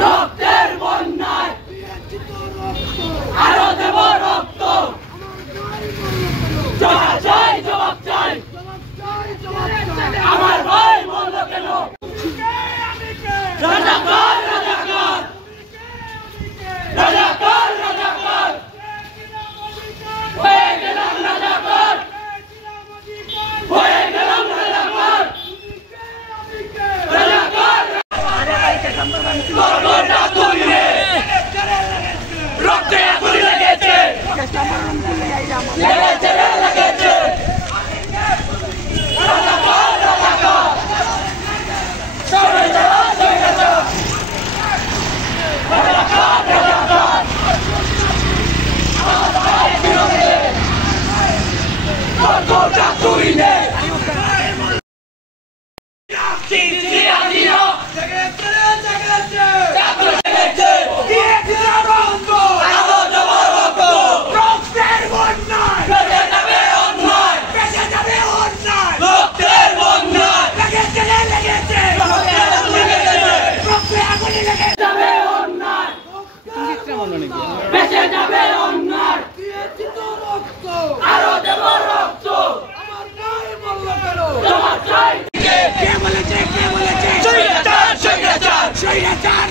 রক্তের বন্যায় আরো দেব রক্ত, জবাব চাই, জবাব চাই, আমার ভাই মরল কেন? রাজাকার, রাজাকার, রাজাকার, রাজাকার, হয়ে গেলাম রাজাকার, হয়ে গেলাম রাজাকার, রাজাকার। করবটা তুই রে, রক্তে আগুন লেগেছে, লেগেছে রে লেগেছে, রাজাকার, রাজাকার, সরে যা, সরে যা, রাজাকার, রাজাকার, আমার ভাই বিরোধে, করবটা তুই রে। বেঁচে যাবে অন্যায়, আরো দেব রক্ত, আমার ভাই মরল কেন? জবাব চাই। কে বলেছে, কে বলেছে? স্বৈরাচার, স্বৈরাচার, স্বৈরাচার,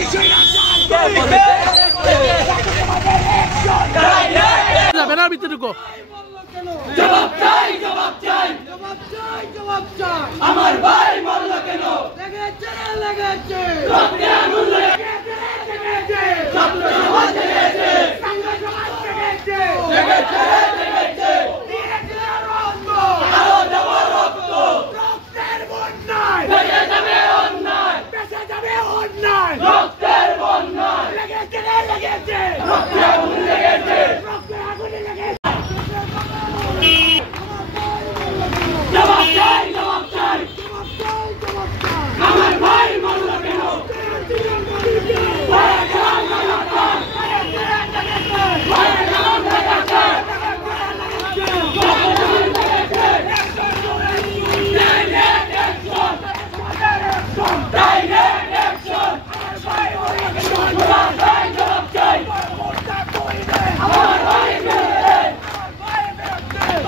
জবাব চাই, জবাব চাই, জবাব চাই, জবাব চাই, আমার ভাই মরল কেন? লেগেছে, লেগেছে, রক্তে আগুন লেগেছে, লেগেছে, ছাত্র সমাজ লেগেছে, সংঘ সমাজ লেগেছে, লেগেছে, লেগেছে, দিয়েছে রক্ত, আরো দেব রক্ত, রক্তের বন্যায়, বেঁচে যাবে অন্যায়, বেঁচে যাবে অন্যায়, রক্তের বন্যায়, লেগেছে, লেগেছে, রক্তে আগুন লেগেছে, রক্তে আগুন লেগেছে। জবাব চাই, জবাব চাই, আমার ভাই মরল কেন? হয়ে গেলাম রাজাকার, হয়ে গেলাম রাজাকার, ডাইরেক্ট অ্যাকশন, ডাইরেক্ট অ্যাকশন, জবাব চাই, জবাব চাই, আমার ভাই বিরোধে,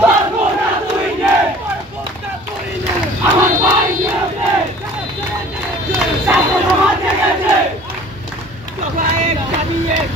করবো না তুই নে, আমার ভাই বিরোধে, ছাত্র সমাজ লেগেছে, সবাই এক দাবি এক।